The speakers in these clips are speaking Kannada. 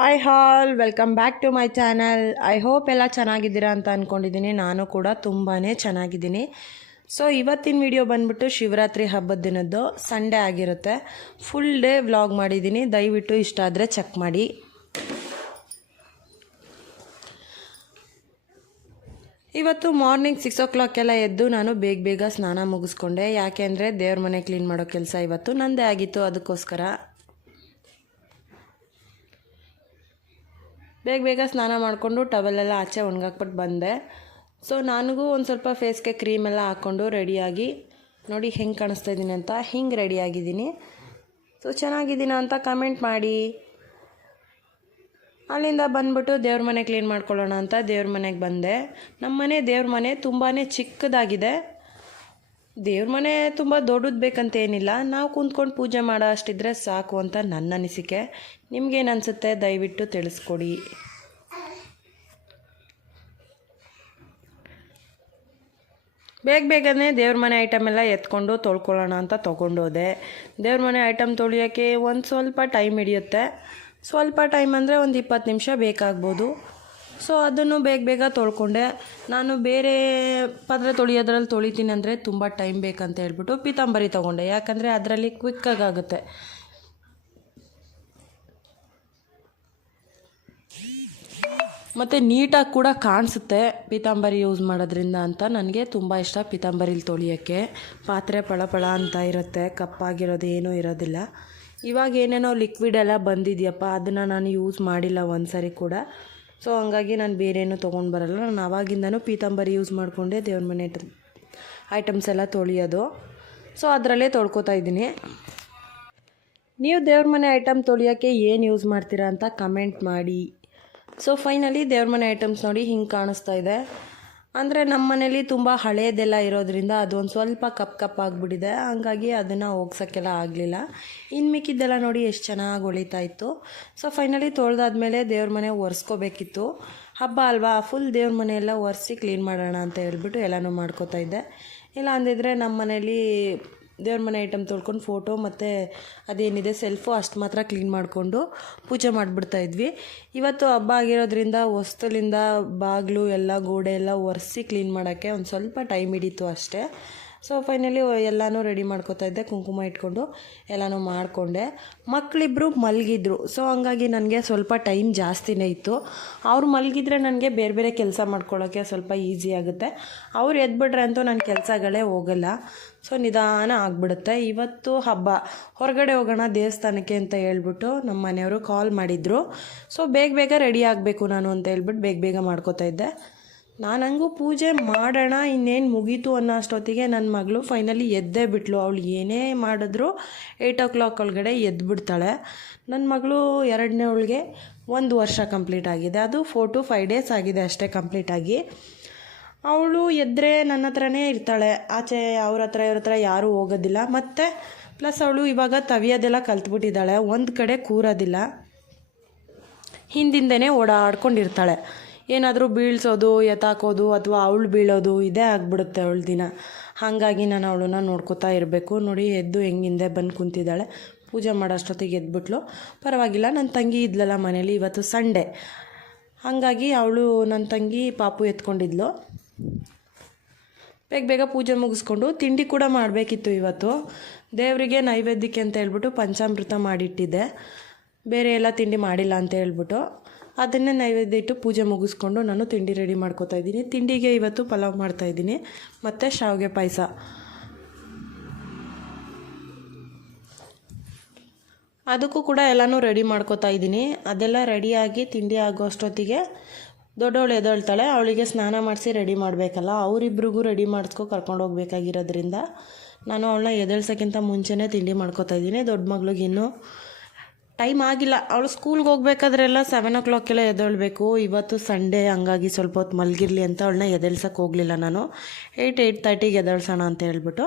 Hi all welcome back to my channel. I hope ಎಲ್ಲ ಚೆನ್ನಾಗಿದ್ದೀರಾ ಅಂತ ಅಂದ್ಕೊಂಡಿದ್ದೀನಿ. ನಾನು ಕೂಡ ತುಂಬಾ ಚೆನ್ನಾಗಿದ್ದೀನಿ. ಸೊ ಇವತ್ತಿನ ವಿಡಿಯೋ ಬಂದ್ಬಿಟ್ಟು ಶಿವರಾತ್ರಿ ಹಬ್ಬದ ದಿನದ್ದು ಸಂಡೇ ಆಗಿರುತ್ತೆ. ಫುಲ್ ಡೇ ವ್ಲಾಗ್ ಮಾಡಿದ್ದೀನಿ, ದಯವಿಟ್ಟು ಇಷ್ಟ ಆದರೆ ಚೆಕ್ ಮಾಡಿ. ಇವತ್ತು ಮಾರ್ನಿಂಗ್ 6 o'clock ಎದ್ದು ನಾನು ಬೇಗ ಸ್ನಾನ ಮುಗಿಸ್ಕೊಂಡೆ. ಯಾಕೆ ಅಂದರೆ ದೇವ್ರ ಮನೆ ಕ್ಲೀನ್ ಮಾಡೋ ಕೆಲಸ ಇವತ್ತು ನನ್ನದೇ ಆಗಿತ್ತು. ಅದಕ್ಕೋಸ್ಕರ ಬೇಗ ಸ್ನಾನ ಮಾಡಿಕೊಂಡು ಟವೆಲೆಲ್ಲ ಆಚೆ ಒಣಗಾಕ್ಬಿಟ್ಟು ಬಂದೆ. ಸೊ ನನಗೂ ಒಂದು ಸ್ವಲ್ಪ ಫೇಸ್ಗೆ ಕ್ರೀಮೆಲ್ಲ ಹಾಕ್ಕೊಂಡು ರೆಡಿಯಾಗಿ ನೋಡಿ ಹೆಂಗೆ ಕಾಣಿಸ್ತಾ ಇದ್ದೀನಿ ಅಂತ. ಹಿಂಗೆ ರೆಡಿಯಾಗಿದ್ದೀನಿ. ಸೊ ಚೆನ್ನಾಗಿದ್ದೀನ ಅಂತ ಕಮೆಂಟ್ ಮಾಡಿ. ಅಲ್ಲಿಂದ ಬಂದ್ಬಿಟ್ಟು ದೇವ್ರ ಮನೆ ಕ್ಲೀನ್ ಮಾಡ್ಕೊಳ್ಳೋಣ ಅಂತ ದೇವ್ರ ಮನೆಗೆ ಬಂದೆ. ನಮ್ಮ ಮನೆ ದೇವ್ರ ಮನೆ ತುಂಬಾ ಚಿಕ್ಕದಾಗಿದೆ. ದೇವ್ರ ಮನೆ ತುಂಬ ದೊಡ್ಡದು ಬೇಕಂತ ಏನಿಲ್ಲ, ನಾವು ಕುಂತ್ಕೊಂಡು ಪೂಜೆ ಮಾಡೋ ಅಷ್ಟಿದ್ರೆ ಸಾಕು ಅಂತ ನನ್ನ ಅನಿಸಿಕೆ. ನಿಮ್ಗೇನು ಅನಿಸುತ್ತೆ ದಯವಿಟ್ಟು ತಿಳಿಸ್ಕೊಡಿ. ಬೇಗನೆ ದೇವ್ರ ಮನೆ ಐಟಮ್ ಎಲ್ಲ ಎತ್ಕೊಂಡು ತೊಳ್ಕೊಳ್ಳೋಣ ಅಂತ ತೊಗೊಂಡೋದೆ. ದೇವ್ರ ಮನೆ ಐಟಮ್ ತೊಳಿಯೋಕ್ಕೆ ಒಂದು ಸ್ವಲ್ಪ ಟೈಮ್ ಹಿಡಿಯುತ್ತೆ. ಸ್ವಲ್ಪ ಟೈಮ್ ಅಂದರೆ ಒಂದು 20 ನಿಮಿಷ ಬೇಕಾಗ್ಬೋದು. ಸೊ ಅದನ್ನು ಬೇಗ ತೊಳ್ಕೊಂಡೆ. ನಾನು ಬೇರೆ ಪಾತ್ರೆ ತೊಳಿಯೋದ್ರಲ್ಲಿ ತೊಳಿತೀನಿ ಅಂದರೆ ತುಂಬ ಟೈಮ್ ಬೇಕಂತ ಹೇಳ್ಬಿಟ್ಟು ಪೀತಾಂಬರಿ ತೊಗೊಂಡೆ. ಯಾಕಂದರೆ ಅದರಲ್ಲಿ ಕ್ವಿಕ್ಕಾಗುತ್ತೆ. ಮತ್ತು ನೀಟಾಗಿ ಕೂಡ ಕಾಣಿಸುತ್ತೆ ಪೀತಾಂಬರಿ ಯೂಸ್ ಮಾಡೋದ್ರಿಂದ ಅಂತ. ನನಗೆ ತುಂಬ ಇಷ್ಟ ಪೀತಾಂಬರಿಲಿ ತೊಳಿಯೋಕ್ಕೆ. ಪಾತ್ರೆ ಪಳ ಅಂತ ಇರುತ್ತೆ, ಕಪ್ಪಾಗಿರೋದು ಏನೂ ಇರೋದಿಲ್ಲ. ಇವಾಗ ಏನೇನೋ ಲಿಕ್ವಿಡ್ ಎಲ್ಲ ಬಂದಿದೆಯಪ್ಪ, ಅದನ್ನು ನಾನು ಯೂಸ್ ಮಾಡಿಲ್ಲ ಒಂದು ಸಾರಿ ಕೂಡ. ಸೊ ಹಂಗಾಗಿ ನಾನು ಬೇರೇನೂ ತೊಗೊಂಡು ಬರಲ್ಲ. ನಾನು ಆವಾಗಿಂದನೂ ಪೀತಾಂಬರಿ ಯೂಸ್ ಮಾಡಿಕೊಂಡೆ ದೇವ್ರ ಮನೆ ಐಟಮ್ಸ್ ಎಲ್ಲ ತೊಳೆಯೋದು. ಸೊ ಅದರಲ್ಲೇ ತೊಳ್ಕೊತಾ ಇದ್ದೀನಿ. ನೀವು ದೇವ್ರ ಮನೆ ಐಟಮ್ ತೊಳೆಯೋಕ್ಕೆ ಏನು ಯೂಸ್ ಮಾಡ್ತೀರಾ ಅಂತ ಕಮೆಂಟ್ ಮಾಡಿ. ಸೊ ಫೈನಲಿ ದೇವ್ರ ಮನೆ ಐಟಮ್ಸ್ ನೋಡಿ ಹಿಂಗೆ ಕಾಣಿಸ್ತಾ ಇದೆ. ಅಂದರೆ ನಮ್ಮ ಮನೇಲಿ ತುಂಬ ಹಳೇದೆಲ್ಲ ಇರೋದ್ರಿಂದ ಅದೊಂದು ಸ್ವಲ್ಪ ಕಪ್ಪಾಗಿಬಿಟ್ಟಿದೆ. ಹಂಗಾಗಿ ಅದನ್ನು ಹೋಗ್ಸೋಕ್ಕೆಲ್ಲ ಆಗಲಿಲ್ಲ. ಇನ್ನು ಮಿಕ್ಕಿದ್ದೆಲ್ಲ ನೋಡಿ ಎಷ್ಟು ಚೆನ್ನಾಗಿ ಹೊಳಿತಾ ಇತ್ತು. ಸೊ ಫೈನಲಿ ತೊಳೆದಾದ್ಮೇಲೆ ದೇವ್ರ ಮನೆ ಒರೆಸ್ಕೋಬೇಕಿತ್ತು. ಹಬ್ಬ ಅಲ್ವಾ, ಫುಲ್ ದೇವ್ರ ಮನೆಯೆಲ್ಲ ಒರೆಸಿ ಕ್ಲೀನ್ ಮಾಡೋಣ ಅಂತ ಹೇಳ್ಬಿಟ್ಟು ಎಲ್ಲನೂ ಮಾಡ್ಕೋತಾ ಇದ್ದೆ. ಇಲ್ಲ ಅಂದಿದ್ರೆ ನಮ್ಮ ಮನೇಲಿ ದೇವ್ರ ಮನೆ ಐಟಮ್ ತೊಳ್ಕೊಂಡು ಫೋಟೋ ಮತ್ತು ಅದೇನಿದೆ ಸೆಲ್ಫು ಅಷ್ಟು ಮಾತ್ರ ಕ್ಲೀನ್ ಮಾಡಿಕೊಂಡು ಪೂಜೆ ಮಾಡಿಬಿಡ್ತಾಯಿದ್ವಿ. ಇವತ್ತು ಹಬ್ಬ ಆಗಿರೋದ್ರಿಂದ ಹೊಸ್ತಲಿಂದ ಬಾಗಿಲು ಎಲ್ಲ ಗೋಡೆ ಎಲ್ಲ ಒರೆಸಿ ಕ್ಲೀನ್ ಮಾಡೋಕ್ಕೆ ಒಂದು ಸ್ವಲ್ಪ ಟೈಮ್ ಹಿಡೀತು ಅಷ್ಟೇ. ಸೊ ಫೈನಲಿ ಎಲ್ಲನೂ ರೆಡಿ ಮಾಡ್ಕೋತಾ ಇದ್ದೆ. ಕುಂಕುಮ ಇಟ್ಕೊಂಡು ಎಲ್ಲನೂ ಮಾಡಿಕೊಂಡೆ. ಮಕ್ಕಳಿಬ್ಬರು ಮಲಗಿದ್ರು. ಸೊ ಹಂಗಾಗಿ ನನಗೆ ಸ್ವಲ್ಪ ಟೈಮ್ ಜಾಸ್ತಿನೇ ಇತ್ತು. ಅವ್ರು ಮಲಗಿದ್ರೆ ನನಗೆ ಬೇರೆ ಕೆಲಸ ಮಾಡ್ಕೊಳ್ಳೋಕ್ಕೆ ಸ್ವಲ್ಪ ಈಸಿ ಆಗುತ್ತೆ. ಅವ್ರು ಎದ್ಬಿಟ್ರೆ ಅಂತೂ ನನ್ನ ಕೆಲಸಗಳೇ ಹೋಗಲ್ಲ. ಸೊ ನಿಧಾನ ಆಗಿಬಿಡುತ್ತೆ. ಇವತ್ತು ಹಬ್ಬ, ಹೊರಗಡೆ ಹೋಗೋಣ ದೇವಸ್ಥಾನಕ್ಕೆ ಅಂತ ಹೇಳ್ಬಿಟ್ಟು ನಮ್ಮ ಮನೆಯವರು ಕಾಲ್ ಮಾಡಿದರು. ಸೊ ಬೇಗ ರೆಡಿ ಆಗಬೇಕು ನಾನು ಅಂತ ಹೇಳ್ಬಿಟ್ಟು ಬೇಗ ಮಾಡ್ಕೋತಾ ಇದ್ದೆ. ನಾನು ಹಂಗೂ ಪೂಜೆ ಮಾಡೋಣ ಇನ್ನೇನು ಮುಗೀತು ಅನ್ನೋ ಅಷ್ಟೊತ್ತಿಗೆ ನನ್ನ ಮಗಳು ಫೈನಲಿ ಎದ್ದೇ ಬಿಟ್ಲು. ಅವಳು ಏನೇ ಮಾಡಿದ್ರು 8 o'clock ಒಳಗಡೆ ಎದ್ಬಿಡ್ತಾಳೆ. ನನ್ನ ಮಗಳು 2ನೇವಳಿಗೆ 1 ವರ್ಷ ಕಂಪ್ಲೀಟ್ ಆಗಿದೆ. ಅದು 4 to 5 days ಆಗಿದೆ ಅಷ್ಟೇ ಕಂಪ್ಲೀಟಾಗಿ. ಅವಳು ಎದ್ದರೆ ನನ್ನ ಹತ್ರನೇ ಇರ್ತಾಳೆ. ಆಚೆ ಅವ್ರ ಹತ್ರ ಯಾರೂ ಹೋಗೋದಿಲ್ಲ. ಮತ್ತು ಪ್ಲಸ್ ಅವಳು ಇವಾಗ ತವಿಯೋದೆಲ್ಲ ಕಲ್ತ್ಬಿಟ್ಟಿದ್ದಾಳೆ. ಒಂದು ಕಡೆ ಕೂರೋದಿಲ್ಲ, ಹಿಂದಿಂದನೇ ಓಡಾಡ್ಕೊಂಡಿರ್ತಾಳೆ. ಏನಾದರೂ ಬೀಳ್ಸೋದು, ಎತ್ತಾಕೋದು ಅಥವಾ ಅವಳು ಬೀಳೋದು ಇದೇ ಆಗಿಬಿಡುತ್ತೆ ಅವಳ ದಿನ. ಹಾಗಾಗಿ ನಾನು ಅವಳನ್ನ ನೋಡ್ಕೋತಾ ಇರಬೇಕು. ನೋಡಿ ಎದ್ದು ಹೆಂಗಿಂದೆ ಬಂದು ಕುಂತಿದ್ದಾಳೆ. ಪೂಜೆ ಮಾಡೋಷ್ಟೊತ್ತಿಗೆ ಎದ್ಬಿಟ್ಲು. ಪರವಾಗಿಲ್ಲ, ನನ್ನ ತಂಗಿ ಇದ್ಲಲ್ಲ ಮನೇಲಿ, ಇವತ್ತು ಸಂಡೇ. ಹಾಗಾಗಿ ಅವಳು ನನ್ನ ತಂಗಿ ಪಾಪು ಎತ್ಕೊಂಡಿದ್ಲು. ಬೇಗ ಪೂಜೆ ಮುಗಿಸ್ಕೊಂಡು ತಿಂಡಿ ಕೂಡ ಮಾಡಬೇಕಿತ್ತು ಇವತ್ತು. ದೇವರಿಗೆ ನೈವೇದ್ಯಕ್ಕೆ ಅಂತ ಹೇಳ್ಬಿಟ್ಟು ಪಂಚಾಮೃತ ಮಾಡಿಟ್ಟಿದ್ದೆ. ಬೇರೆ ಎಲ್ಲ ತಿಂಡಿ ಮಾಡಿಲ್ಲ ಅಂತ ಹೇಳ್ಬಿಟ್ಟು ಅದನ್ನೇ ನೈವೇದ್ಯ ಇಟ್ಟು ಪೂಜೆ ಮುಗಿಸ್ಕೊಂಡು ನಾನು ತಿಂಡಿ ರೆಡಿ ಮಾಡ್ಕೋತಾ ಇದ್ದೀನಿ. ತಿಂಡಿಗೆ ಇವತ್ತು ಪಲಾವ್ ಮಾಡ್ತಾಯಿದ್ದೀನಿ ಮತ್ತು ಶಾವಿಗೆ ಪಾಯಸ. ಅದಕ್ಕೂ ಕೂಡ ಎಲ್ಲನೂ ರೆಡಿ ಮಾಡ್ಕೋತಾ ಇದ್ದೀನಿ. ಅದೆಲ್ಲ ರೆಡಿಯಾಗಿ ತಿಂಡಿ ಆಗೋ ಅಷ್ಟೊತ್ತಿಗೆ ದೊಡ್ಡವಳು ಎದ್ದೇಳ್ತಾಳೆ. ಅವಳಿಗೆ ಸ್ನಾನ ಮಾಡಿಸಿ ರೆಡಿ ಮಾಡಬೇಕಲ್ಲ, ಅವರಿಬ್ರಿಗೂ ರೆಡಿ ಮಾಡಿಸ್ಕೊ ಕರ್ಕೊಂಡು ಹೋಗ್ಬೇಕಾಗಿರೋದ್ರಿಂದ ನಾನು ಅವಳನ್ನ ಎದ್ದೇಳ್ಸೋಕ್ಕಿಂತ ಮುಂಚೆನೇ ತಿಂಡಿ ಮಾಡ್ಕೋತಾ ಇದ್ದೀನಿ. ದೊಡ್ಡ ಮಗಳಿಗೆ ಇನ್ನೂ ಟೈಮ್ ಆಗಿಲ್ಲ. ಅವಳು ಸ್ಕೂಲ್ಗೆ ಹೋಗ್ಬೇಕಾದ್ರೆಲ್ಲ 7 o'clock ಎದ್ದೇಳಬೇಕು. ಇವತ್ತು ಸಂಡೇ, ಹಂಗಾಗಿ ಸ್ವಲ್ಪ ಹೊತ್ತು ಮಲಗಿರಲಿ ಅಂತ ಅವಳನ್ನ ಎದ್ದೇಳ್ಸೋಕ್ಕೆ ಹೋಗಲಿಲ್ಲ ನಾನು. 8:30ಗೆ ಎದ್ದೇಳ್ಸೋಣ ಅಂತ ಹೇಳ್ಬಿಟ್ಟು.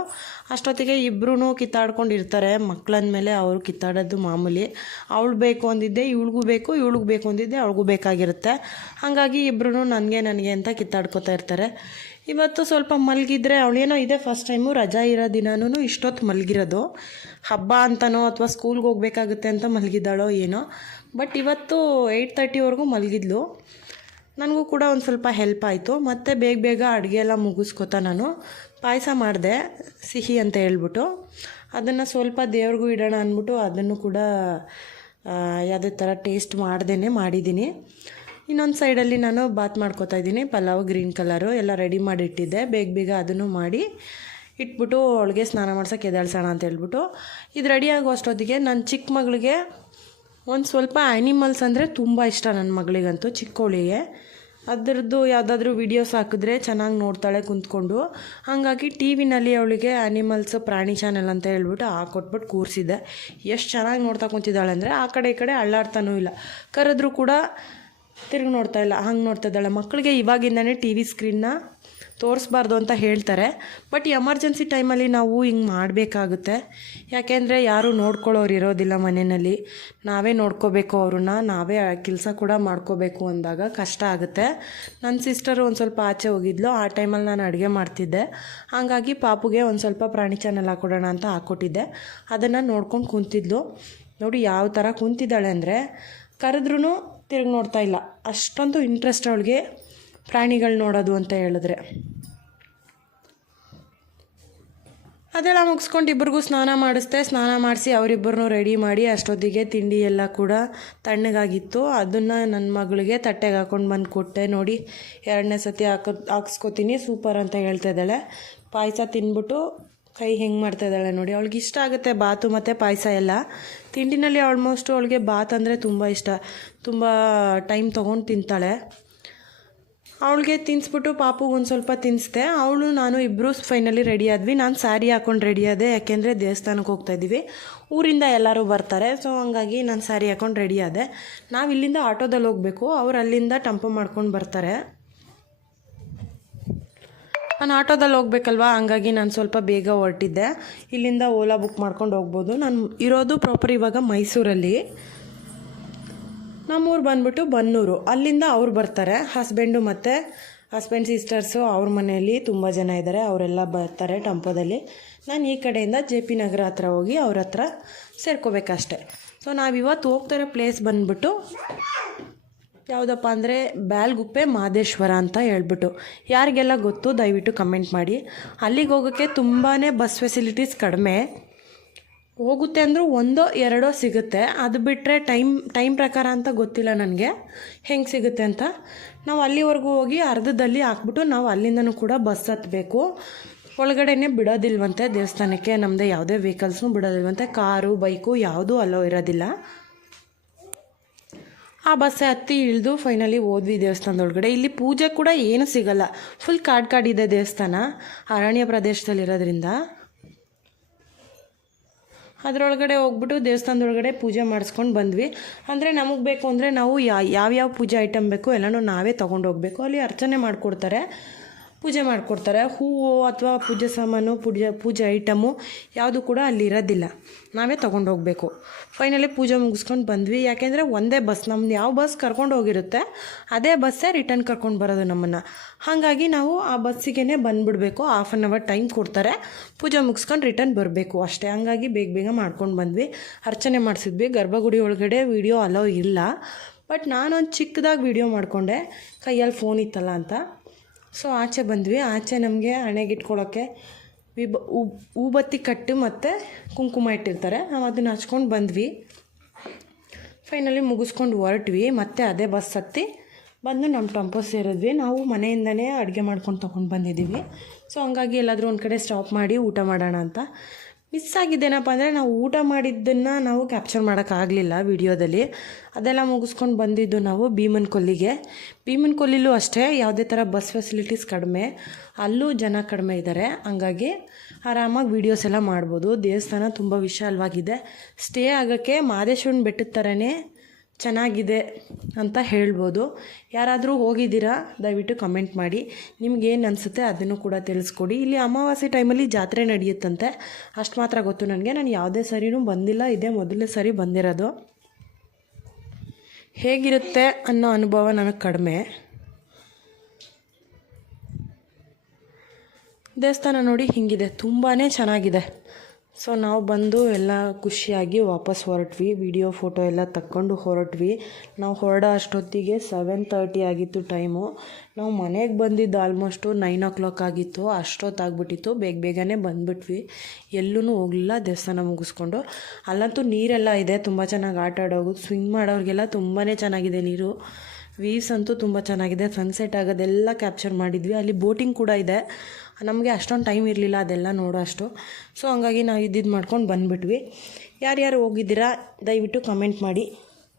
ಅಷ್ಟೊತ್ತಿಗೆ ಇಬ್ಬರೂ ಕಿತ್ತಾಡ್ಕೊಂಡಿರ್ತಾರೆ. ಮಕ್ಕಳಂದಮೇಲೆ ಅವರು ಕಿತ್ತಾಡೋದು ಮಾಮೂಲಿ. ಅವಳು ಬೇಕು ಅಂದಿದ್ದೆ ಇವಳಿಗೂ ಬೇಕು, ಇವಳಿಗೂ ಬೇಕು ಅಂದಿದ್ದೆ ಅವಳಿಗೂ ಬೇಕಾಗಿರುತ್ತೆ. ಹಾಗಾಗಿ ಇಬ್ಬರೂ ನನಗೆ ಅಂತ ಕಿತ್ತಾಡ್ಕೋತಾ ಇರ್ತಾರೆ. ಇವತ್ತು ಸ್ವಲ್ಪ ಮಲಗಿದ್ರೆ ಅವಳೇನೋ ಇದೆ ಫಸ್ಟ್ ಟೈಮು ರಜಾ ಇರೋ ದಿನವೂ ಇಷ್ಟೊತ್ತು ಮಲಗಿರೋದು. ಹಬ್ಬ ಅಂತನೋ ಅಥವಾ ಸ್ಕೂಲ್ಗೆ ಹೋಗ್ಬೇಕಾಗುತ್ತೆ ಅಂತ ಮಲಗಿದ್ದಾಳೋ ಏನೋ. ಬಟ್ ಇವತ್ತು 8:30ವರೆಗೂ ಮಲಗಿದ್ಲು. ನನಗೂ ಕೂಡ ಒಂದು ಸ್ವಲ್ಪ ಹೆಲ್ಪ್ ಆಯಿತು. ಮತ್ತು ಬೇಗ ಬೇಗ ಅಡುಗೆ ಎಲ್ಲ ಮುಗಿಸ್ಕೊತಾ ನಾನು ಪಾಯಸ ಮಾಡಿದೆ ಸಿಹಿ ಅಂತ ಹೇಳ್ಬಿಟ್ಟು. ಅದನ್ನು ಸ್ವಲ್ಪ ದೇವ್ರಿಗೂ ಇಡೋಣ ಅಂದ್ಬಿಟ್ಟು ಅದನ್ನು ಕೂಡ ಯಾವುದೇ ಥರ ಟೇಸ್ಟ್ ಮಾಡ್ದೇ ಮಾಡಿದ್ದೀನಿ. ಇನ್ನೊಂದು ಸೈಡಲ್ಲಿ ನಾನು ಬಾತ್ ಮಾಡ್ಕೊತಾ ಇದ್ದೀನಿ. ಪಲಾವ್ ಗ್ರೀನ್ ಕಲರು ಎಲ್ಲ ರೆಡಿ ಮಾಡಿ ಇಟ್ಟಿದ್ದೆ. ಬೇಗ ಬೇಗ ಅದನ್ನು ಮಾಡಿ ಇಟ್ಬಿಟ್ಟು ಅವಳಿಗೆ ಸ್ನಾನ ಮಾಡ್ಸೋಕೆ ಎದ್ದೇಳ್ಸೋಣ ಅಂತ ಹೇಳ್ಬಿಟ್ಟು ಇದು ರೆಡಿ ಆಗೋ ಅಷ್ಟೊತ್ತಿಗೆ ನನ್ನ ಚಿಕ್ಕ ಮಗಳಿಗೆ ಒಂದು ಸ್ವಲ್ಪ ಆ್ಯನಿಮಲ್ಸ್ ಅಂದರೆ ತುಂಬ ಇಷ್ಟ. ನನ್ನ ಮಗಳಿಗಂತೂ ಚಿಕ್ಕವಳಿಗೆ ಅದರದ್ದು ಯಾವುದಾದ್ರೂ ವೀಡಿಯೋಸ್ ಹಾಕಿದ್ರೆ ಚೆನ್ನಾಗಿ ನೋಡ್ತಾಳೆ ಕುಂತ್ಕೊಂಡು. ಹಾಗಾಗಿ ಟಿ ವಿನಲ್ಲಿ ಅವಳಿಗೆ ಆ್ಯನಿಮಲ್ಸ್ ಪ್ರಾಣಿ ಚಾನೆಲ್ ಅಂತ ಹೇಳ್ಬಿಟ್ಟು ಹಾಕೊಟ್ಬಿಟ್ಟು ಕೂರಿಸಿದ್ದೆ. ಎಷ್ಟು ಚೆನ್ನಾಗಿ ನೋಡ್ತಾ ಕುಂತಿದ್ದಾಳೆ ಅಂದರೆ ಆ ಕಡೆ ಈ ಕಡೆ ಅಳ್ಳಾಡ್ತಾನೂ ಇಲ್ಲ, ಕರೆದ್ರೂ ಕೂಡ ತಿರುಗಿ ನೋಡ್ತಾ ಇಲ್ಲ, ಹಂಗೆ ನೋಡ್ತಾ ಇದ್ದಾಳೆ. ಮಕ್ಕಳಿಗೆ ಇವಾಗಿಂದನೇ ಟಿ ವಿ ಸ್ಕ್ರೀನ್ನ ತೋರಿಸ್ಬಾರ್ದು ಅಂತ ಹೇಳ್ತಾರೆ. ಬಟ್ ಎಮರ್ಜೆನ್ಸಿ ಟೈಮಲ್ಲಿ ನಾವು ಹಿಂಗೆ ಮಾಡಬೇಕಾಗುತ್ತೆ. ಯಾಕೆಂದರೆ ಯಾರೂ ನೋಡ್ಕೊಳ್ಳೋರು ಇರೋದಿಲ್ಲ ಮನೆಯಲ್ಲಿ, ನಾವೇ ನೋಡ್ಕೋಬೇಕು ಅವ್ರನ್ನ, ನಾವೇ ಕೆಲಸ ಕೂಡ ಮಾಡ್ಕೋಬೇಕು ಅಂದಾಗ ಕಷ್ಟ ಆಗುತ್ತೆ. ನನ್ನ ಸಿಸ್ಟರು ಒಂದು ಸ್ವಲ್ಪ ಆಚೆ ಹೋಗಿದ್ಲು, ಆ ಟೈಮಲ್ಲಿ ನಾನು ಅಡುಗೆ ಮಾಡ್ತಿದ್ದೆ. ಹಾಗಾಗಿ ಪಾಪುಗೆ ಒಂದು ಸ್ವಲ್ಪ ಪ್ರಾಣಿ ಚಾನೆಲ್ ಹಾಕ್ಕೊಡೋಣ ಅಂತ ಹಾಕ್ಕೊಟ್ಟಿದ್ದೆ. ಅದನ್ನು ನೋಡ್ಕೊಂಡು ಕುಂತಿದ್ಲು. ನೋಡಿ ಯಾವ ಥರ ಕುಂತಿದ್ದಾಳೆ ಅಂದರೆ ಕರೆದ್ರೂ ತಿರುಗಿ ನೋಡ್ತಾ ಇಲ್ಲ, ಅಷ್ಟೊಂದು ಇಂಟ್ರೆಸ್ಟ್ ಅವಳಿಗೆ ಪ್ರಾಣಿಗಳು ನೋಡೋದು ಅಂತ ಹೇಳಿದ್ರೆ. ಅದೆಲ್ಲ ಮುಗಿಸ್ಕೊಂಡು ಇಬ್ಬರಿಗೂ ಸ್ನಾನ ಮಾಡಿಸ್ದೆ. ಸ್ನಾನ ಮಾಡಿಸಿ ಅವರಿಬ್ಬರನ್ನೂ ರೆಡಿ ಮಾಡಿ ಅಷ್ಟೊತ್ತಿಗೆ ತಿಂಡಿ ಎಲ್ಲ ಕೂಡ ತಣ್ಣಗಾಗಿತ್ತು. ಅದನ್ನು ನನ್ನ ಮಗಳಿಗೆ ತಟ್ಟೆಗೆ ಹಾಕ್ಕೊಂಡು ಬಂದು ಕೊಟ್ಟೆ. ನೋಡಿ 2ನೇ ಸತಿ ಹಾಕಿಸ್ಕೊತೀನಿ, ಸೂಪರ್ ಅಂತ ಹೇಳ್ತಾ ಇದ್ದಾಳೆ. ಪಾಯಸ ತಿಂದ್ಬಿಟ್ಟು ಕೈ ಹೆಂಗೆ ಮಾಡ್ತಾ ಇದ್ದಾಳೆ ನೋಡಿ. ಅವಳಿಗೆ ಇಷ್ಟ ಆಗುತ್ತೆ ಬಾತು ಮತ್ತು ಪಾಯಸ ಎಲ್ಲ. ತಿಂಡಿನಲ್ಲಿ ಆಲ್ಮೋಸ್ಟು ಅವಳಿಗೆ ಬಾತ್ ಅಂದರೆ ತುಂಬ ಇಷ್ಟ, ತುಂಬ ಟೈಮ್ ತೊಗೊಂಡು ತಿಂತಾಳೆ. ಅವಳಿಗೆ ತಿನ್ನಿಸ್ಬಿಟ್ಟು ಪಾಪುಗೆ ಒಂದು ಸ್ವಲ್ಪ ತಿನ್ನಿಸ್ದೆ. ಅವಳು ನಾನು ಇಬ್ಬರು ಫೈನಲಿ ರೆಡಿ ಆದ್ವಿ. ನಾನು ಸ್ಯಾರಿ ಹಾಕ್ಕೊಂಡು ರೆಡಿ ಆದೆ, ಯಾಕೆಂದರೆ ದೇವಸ್ಥಾನಕ್ಕೆ ಹೋಗ್ತಾಯಿದ್ದೀವಿ, ಊರಿಂದ ಎಲ್ಲರೂ ಬರ್ತಾರೆ. ಸೊ ಹಂಗಾಗಿ ನಾನು ಸ್ಯಾರಿ ಹಾಕ್ಕೊಂಡು ರೆಡಿ ಆದೆ. ನಾವು ಇಲ್ಲಿಂದ ಆಟೋದಲ್ಲಿ ಹೋಗಬೇಕು, ಅವ್ರು ಅಲ್ಲಿಂದ ಟೆಂಪೋ ಮಾಡ್ಕೊಂಡು ಬರ್ತಾರೆ. ನಾನು ಆಟೋದಲ್ಲಿ ಹೋಗ್ಬೇಕಲ್ವ, ಹಂಗಾಗಿ ನಾನು ಸ್ವಲ್ಪ ಬೇಗ ಹೊರಟಿದ್ದೆ. ಇಲ್ಲಿಂದ ಓಲಾ ಬುಕ್ ಮಾಡ್ಕೊಂಡು ಹೋಗ್ಬೋದು. ನಾನು ಇರೋದು ಪ್ರಾಪರ್ ಇವಾಗ ಮೈಸೂರಲ್ಲಿ. ನಮ್ಮೂರು ಬಂದ್ಬಿಟ್ಟು ಬನ್ನೂರು. ಅಲ್ಲಿಂದ ಅವ್ರು ಬರ್ತಾರೆ, ಹಸ್ಬೆಂಡು ಮತ್ತು ಹಸ್ಬೆಂಡ್ ಸಿಸ್ಟರ್ಸು ಅವ್ರ ಮನೆಯಲ್ಲಿ ತುಂಬ ಜನ ಇದ್ದಾರೆ, ಅವರೆಲ್ಲ ಬರ್ತಾರೆ ಟೆಂಪೋದಲ್ಲಿ. ನಾನು ಈ ಕಡೆಯಿಂದ JP ನಗರ ಹತ್ರ ಹೋಗಿ ಅವ್ರ ಹತ್ರ ಸೇರ್ಕೋಬೇಕಷ್ಟೆ. ಸೊ ನಾವಿವತ್ತು ಹೋಗ್ತಿರೋ ಪ್ಲೇಸ್ ಬಂದ್ಬಿಟ್ಟು ಯಾವುದಪ್ಪ ಅಂದರೆ ಬ್ಯಾಲ್ಗುಪ್ಪೆ ಮಹದೇಶ್ವರ ಅಂತ ಹೇಳ್ಬಿಟ್ಟು. ಯಾರಿಗೆಲ್ಲ ಗೊತ್ತು ದಯವಿಟ್ಟು ಕಮೆಂಟ್ ಮಾಡಿ. ಅಲ್ಲಿಗೆ ಹೋಗೋಕ್ಕೆ ತುಂಬಾ ಬಸ್ ಫೆಸಿಲಿಟೀಸ್ ಕಡಿಮೆ, ಹೋಗುತ್ತೆ ಅಂದರೂ 1-2 ಸಿಗುತ್ತೆ. ಅದು ಬಿಟ್ಟರೆ ಟೈಮ್ ಪ್ರಕಾರ ಅಂತ ಗೊತ್ತಿಲ್ಲ ನನಗೆ ಹೆಂಗೆ ಸಿಗುತ್ತೆ ಅಂತ. ನಾವು ಅಲ್ಲಿವರೆಗೂ ಹೋಗಿ ಅರ್ಧದಲ್ಲಿ ಹಾಕ್ಬಿಟ್ಟು ನಾವು ಅಲ್ಲಿಂದನೂ ಕೂಡ ಬಸ್ ಹತ್ತಬೇಕು. ಒಳಗಡೆನೇ ಬಿಡೋದಿಲ್ವಂತೆ ದೇವಸ್ಥಾನಕ್ಕೆ, ನಮ್ಮದೇ ಯಾವುದೇ ವೆಹಿಕಲ್ಸ್ನೂ ಬಿಡೋದಿಲ್ವಂತೆ, ಕಾರು ಬೈಕು ಯಾವುದೂ ಅಲ್ಲೋ ಇರೋದಿಲ್ಲ. ಆ ಬಸ್ಸೇ ಹತ್ತಿ ಇಳಿದು ಫೈನಲಿ ಹೋದ್ವಿ ದೇವಸ್ಥಾನದೊಳಗಡೆ. ಇಲ್ಲಿ ಪೂಜೆ ಕೂಡ ಏನೂ ಸಿಗಲ್ಲ, ಫುಲ್ ಕಾಡಿದೆ ದೇವಸ್ಥಾನ, ಅರಣ್ಯ ಪ್ರದೇಶದಲ್ಲಿರೋದ್ರಿಂದ. ಅದರೊಳಗಡೆ ಹೋಗ್ಬಿಟ್ಟು ದೇವಸ್ಥಾನದೊಳಗಡೆ ಪೂಜೆ ಮಾಡಿಸ್ಕೊಂಡು ಬಂದ್ವಿ. ಅಂದರೆ ನಮಗೆ ಬೇಕು ಅಂದರೆ ನಾವು ಯಾವ್ಯಾವ ಪೂಜೆ ಐಟಮ್ ಬೇಕು ಎಲ್ಲನೂ ನಾವೇ ತೊಗೊಂಡು ಹೋಗಬೇಕು. ಅಲ್ಲಿ ಅರ್ಚನೆ ಮಾಡಿಕೊಡ್ತಾರೆ, ಪೂಜೆ ಮಾಡಿಕೊಡ್ತಾರೆ. ಹೂವು ಅಥವಾ ಪೂಜೆ ಸಾಮಾನು, ಪೂಜೆ ಐಟಮು ಯಾವುದು ಕೂಡ ಅಲ್ಲಿ ಇರೋದಿಲ್ಲ, ನಾವೇ ತೊಗೊಂಡು ಹೋಗಬೇಕು. ಫೈನಲಿ ಪೂಜೆ ಮುಗಿಸ್ಕೊಂಡು ಬಂದ್ವಿ. ಯಾಕೆಂದರೆ ಒಂದೇ ಬಸ್, ನಮ್ದು ಯಾವ ಬಸ್ ಕರ್ಕೊಂಡು ಹೋಗಿರುತ್ತೆ ಅದೇ ಬಸ್ಸೇ ರಿಟರ್ನ್ ಕರ್ಕೊಂಡು ಬರೋದು ನಮ್ಮನ್ನು. ಹಾಗಾಗಿ ನಾವು ಆ ಬಸ್ಸಿಗೆ ಬಂದುಬಿಡಬೇಕು. 1/2 ಅವರ್ ಟೈಮ್ ಕೊಡ್ತಾರೆ, ಪೂಜೆ ಮುಗಿಸ್ಕೊಂಡು ರಿಟರ್ನ್ ಬರಬೇಕು ಅಷ್ಟೇ. ಹಂಗಾಗಿ ಬೇಗ ಮಾಡ್ಕೊಂಡು ಬಂದ್ವಿ, ಅರ್ಚನೆ ಮಾಡಿಸಿದ್ವಿ. ಗರ್ಭಗುಡಿ ಒಳಗಡೆ ವೀಡಿಯೋ ಅಲೋ ಇಲ್ಲ, ಬಟ್ ನಾನೊಂದು ಚಿಕ್ಕದಾಗಿ ವೀಡಿಯೋ ಮಾಡಿಕೊಂಡೆ, ಕೈಯಲ್ಲಿ ಫೋನ್ ಇತ್ತಲ್ಲ ಅಂತ. ಸೊ ಆಚೆ ಬಂದ್ವಿ. ಆಚೆ ನಮಗೆ ಹಣೆಗಿಟ್ಕೊಳ್ಳೋಕ್ಕೆ ಊಬತ್ತಿ ಕಟ್ಟು ಮತ್ತು ಕುಂಕುಮ ಇಟ್ಟಿರ್ತಾರೆ, ನಾವು ಅದನ್ನು ಹಚ್ಕೊಂಡು ಬಂದ್ವಿ. ಫೈನಲಿ ಮುಗಿಸ್ಕೊಂಡು ಹೊರಟ್ವಿ. ಮತ್ತೆ ಅದೇ ಬಸ್ ಹತ್ತಿ ಬಂದು ನಮ್ಮ ಟೆಂಪೋ ಸೇರಿದ್ವಿ. ನಾವು ಮನೆಯಿಂದನೇ ಅಡುಗೆ ಮಾಡ್ಕೊಂಡು ತೊಗೊಂಡು ಬಂದಿದ್ದೀವಿ. ಸೊ ಹಂಗಾಗಿ ಎಲ್ಲಾದರೂ ಒಂದು ಕಡೆ ಸ್ಟಾಪ್ ಮಾಡಿ ಊಟ ಮಾಡೋಣ ಅಂತ. ಮಿಸ್ ಆಗಿದ್ದೇನಪ್ಪ ಅಂದರೆ ನಾವು ಊಟ ಮಾಡಿದ್ದನ್ನು ನಾವು ಕ್ಯಾಪ್ಚರ್ ಮಾಡೋಕ್ಕಾಗಲಿಲ್ಲ ವೀಡಿಯೋದಲ್ಲಿ. ಅದೆಲ್ಲ ಮುಗಿಸ್ಕೊಂಡು ಬಂದಿದ್ದು ನಾವು ಭೀಮನ ಕೊಲ್ಲಿಲೂ ಅಷ್ಟೇ ಯಾವುದೇ ಥರ ಬಸ್ ಫೆಸಿಲಿಟೀಸ್ ಕಡಿಮೆ, ಅಲ್ಲೂ ಜನ ಕಡಿಮೆ ಇದ್ದಾರೆ. ಹಂಗಾಗಿ ಆರಾಮಾಗಿ ವೀಡಿಯೋಸ್ ಎಲ್ಲ ಮಾಡ್ಬೋದು. ದೇವಸ್ಥಾನ ತುಂಬ ವಿಶಾಲವಾಗಿದೆ, ಸ್ಟೇ ಆಗೋಕ್ಕೆ ಮಹದೇಶ್ವರನ ಬೆಟ್ಟದ ಥರನೇ ಚೆನ್ನಾಗಿದೆ ಅಂತ ಹೇಳ್ಬೋದು. ಯಾರಾದರೂ ಹೋಗಿದ್ದೀರಾ ದಯವಿಟ್ಟು ಕಮೆಂಟ್ ಮಾಡಿ, ನಿಮ್ಗೇನು ಅನಿಸುತ್ತೆ ಅದನ್ನು ಕೂಡ ತಿಳಿಸ್ಕೊಡಿ. ಇಲ್ಲಿ ಅಮಾವಾಸ್ಯೆ ಟೈಮಲ್ಲಿ ಜಾತ್ರೆ ನಡೆಯುತ್ತಂತೆ, ಅಷ್ಟು ಮಾತ್ರ ಗೊತ್ತು ನನಗೆ. ನಾನು ಯಾವುದೇ ಸರಿನೂ ಬಂದಿಲ್ಲ, ಇದೇ ಮೊದಲನೇ ಸರಿ ಬಂದಿರೋದು. ಹೇಗಿರುತ್ತೆ ಅನ್ನೋ ಅನುಭವ ನನಗೆ ಕಡಿಮೆ. ದೇವಸ್ಥಾನ ನೋಡಿ ಹಿಂಗಿದೆ, ತುಂಬಾ ಚೆನ್ನಾಗಿದೆ. ಸೊ ನಾವು ಬಂದು ಎಲ್ಲ ಖುಷಿಯಾಗಿ ವಾಪಸ್ ಹೊರಟ್ವಿ. ವಿಡಿಯೋ ಫೋಟೋ ಎಲ್ಲ ತಕ್ಕೊಂಡು ಹೊರಟ್ವಿ. ನಾವು ಹೊರಡೋ ಅಷ್ಟೊತ್ತಿಗೆ 7:30 ಆಗಿತ್ತು ಟೈಮು. ನಾವು ಮನೆಗೆ ಬಂದಿದ್ದು ಆಲ್ಮೋಸ್ಟು 9 ಆಗಿತ್ತು. ಅಷ್ಟೊತ್ತಾಗ್ಬಿಟ್ಟಿತ್ತು. ಬೇಗನೆ ಬಂದುಬಿಟ್ವಿ. ಎಲ್ಲೂ ಹೋಗಲಿಲ್ಲ. ದೇವಸ್ಥಾನ ಮುಗಿಸ್ಕೊಂಡು ಅಲ್ಲಂತೂ ನೀರೆಲ್ಲ ಇದೆ, ತುಂಬ ಚೆನ್ನಾಗಿ ಆಟ ಆಡೋದು. ಸ್ವಿಮ್ ಮಾಡೋರಿಗೆಲ್ಲ ತುಂಬಾ ಚೆನ್ನಾಗಿದೆ ನೀರು. ವೀವ್ಸ್ ಅಂತೂ ತುಂಬ ಚೆನ್ನಾಗಿದೆ. ಸನ್ಸೆಟ್ ಆಗೋದೆಲ್ಲ ಕ್ಯಾಪ್ಚರ್ ಮಾಡಿದ್ವಿ. ಅಲ್ಲಿ ಬೋಟಿಂಗ್ ಕೂಡ ಇದೆ. ನಮಗೆ ಅಷ್ಟೊಂದು ಟೈಮ್ ಇರಲಿಲ್ಲ ಅದೆಲ್ಲ ನೋಡೋ ಅಷ್ಟು. ಸೊ ಹಂಗಾಗಿ ನಾವು ಇದ್ದಿದ್ದು ಮಾಡ್ಕೊಂಡು ಬಂದುಬಿಟ್ವಿ. ಯಾರ್ಯಾರು ಹೋಗಿದ್ದೀರಾ ದಯವಿಟ್ಟು ಕಮೆಂಟ್ ಮಾಡಿ.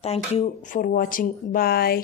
Thank you for watching. Bye.